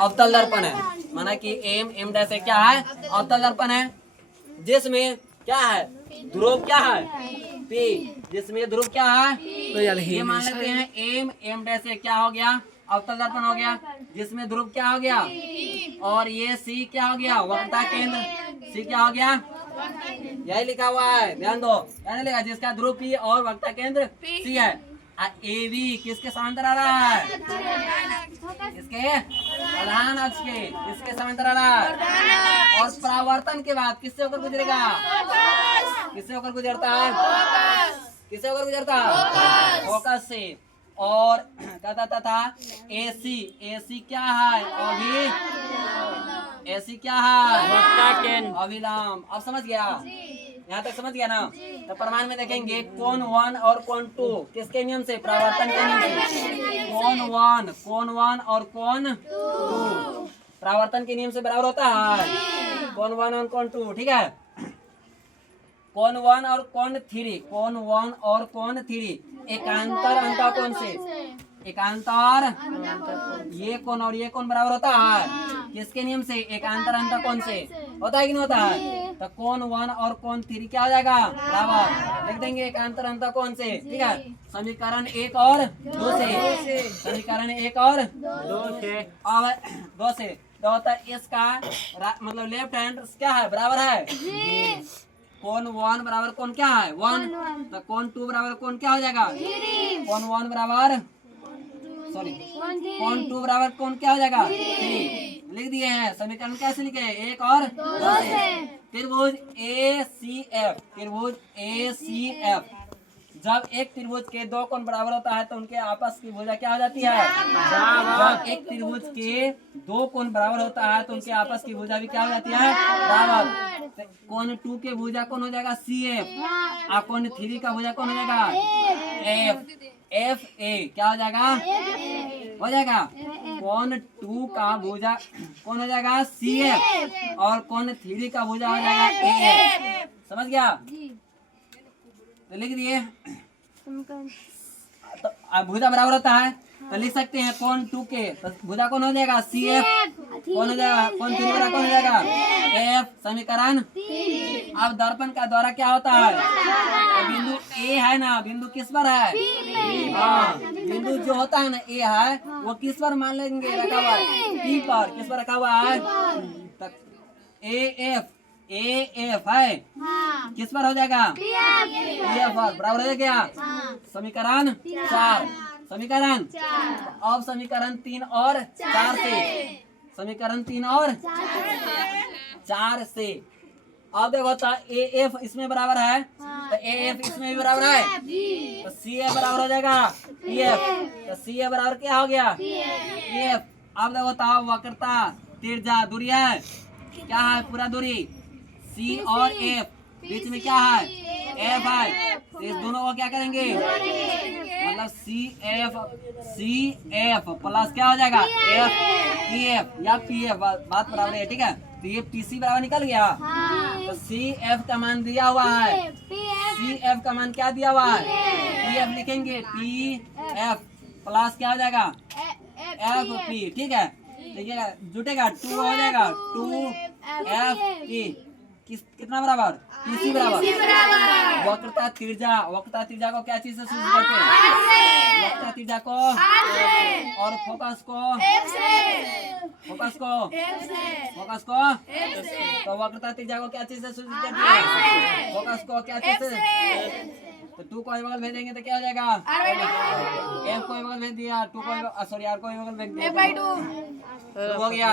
अवतल दर्पण है, माना कि एम डैश क्या है, अवतल दर्पण है, जिसमें क्या है, ध्रुव क्या है, पी, जिसमें ध्रुव क्या है, ये मान लेते हैं एम डैश क्या हो गया, अवतल दर्पण हो गया, जिसमें ध्रुव क्या हो गया, और ये सी क्या हो गया, वक्रता केंद्र, सी क्या हो गया, यही लिखा हुआ है, ध्यान दो, यानी लिखा जिसका ध्रुव पी और वक्रता केंद्र सी है। ए बी किसके समांतर आ रहा है, इसके प्रधान अक्ष के, इसके समांतर आ रहा है, और परावर्तन के बाद किससे होकर गुजरेगा, किससे होकर गुजरता है, किससे होकर गुजरता है, फोकस से। और कहता था एसी क्या है, अभी एसी क्या है, अभिलंब। अब समझ गया, यहाँ तक समझ गया ना। तो प्रमाण में देखेंगे कोण 1 और कोण 2 किसके नियम से, परावर्तन के नियम से, कोण 1 और कोण 2 परावर्तन के नियम से बराबर होता है, कोण 1 और कोण 2, ठीक है। कोण 1 और कोण 3, कोण 1 और कोण 3 एकांतर अंतः कोण से, एकांतर, ये कोण और ये कोण बराबर होता है किसके नियम से, एकांतर अंतः कोण से, होता है कि नहीं होता है। तो कोण 1 और कोण 3 क्या हो जाएगा, बराबर, लिख देंगे एकांतर अंतः कोण से, ठीक है। समीकरण 1 और 2 से, समीकरण 1 और 2 से, अब 2 से तो होता है इसका मतलब लेफ्ट हैंड क्या है, बराबर है, कोण 1 बराबर कोण क्या है, 1, तो कोण 2 बराबर कोण क्या हो जाएगा, कोण 1 बराबर, सॉरी, कोण 2 बराबर कोण क्या हो जाएगा, 3, लिख दिए हैं। समीकरण कैसे लिखे, 1 और 2 से। त्रिभुज ACF, त्रिभुज ACF, जब एक त्रिभुज के दो कोण बराबर होता है तो उनके आपस की भुजा क्या हो जाती है, जब एक त्रिभुज के दो कोण बराबर होता है तो उनके आपस की भुजा भी क्या हो जाती है, बराबर। कोण 2 के भुजा कौन हो जाएगा, CF, और कोण 3 का भुजा कौन हो जाएगा, FA, क्या हो जाएगा, हो जाएगा। कोण 2 का भुजा कौन हो जाएगा, CF, और कोण 3 का भुजा हो जाएगा AF, समझ गया। तो लिख दिए, तो भुजा बराबर होता है तो लिख सकते हैं कोण 2 के, तो भुजा कौन हो जाएगा, CF, कौन हो जाएगा, कोण 3 बराबर कौन हो जाएगा, F, समीकरण। अब दर्पण का द्वारा क्या होता है, तो बिंदु A है ना, बिंदु किस पर है, हाँ, बिंदु जो होता है ना A है वो किस पर मान लेंगे, रखा हुआ है P पर, किस पर रखा हुआ है, AF है, किस पर हो जाएगा, PF पर, बराबर हो गया। समीकरण 4, समीकरण, अब समीकरण 3 और 4 से, समीकरण 3 और 4 से, अब देखो तो AF इसमें बराबर है तो AF इसमें भी बराबर है, तो CF बराबर हो जाएगा PF, तो CF बराबर क्या हो गया, PF। अब देखो तो वक्रता त्रिज्या दूरी है, क्या है, पूरा दूरी C और F, बीच में क्या है, F है, तो इस दोनों को क्या करेंगे, मतलब CF प्लस क्या हो जाएगा, PF या PF, बात बराबर है, ठीक है। तो ये PC बराबर निकल गया, तो CF का मान दिया हुआ है, CF का मान क्या दिया हुआ है, PF लिखेंगे, PF प्लस क्या हो जाएगा, FP, ठीक है। देखिएगा जुटेगा 2 हो जाएगा, 2FP कितना बराबर, PC बराबर, वक्रता त्रिज्या को क्या चीज से सूचित करते हैं, वक्रता त्रिज्या को, और फोकस को, तो वक्रता त्रिज्या को क्या चीज से सूचित करते हैं, फोकस को क्या चीज से, तो 2 को बगल भेजेंगे तो क्या हो जाएगा, F को बगल भेज दिया, 2 को सॉरी R को बगल भेज दिया, हो गया।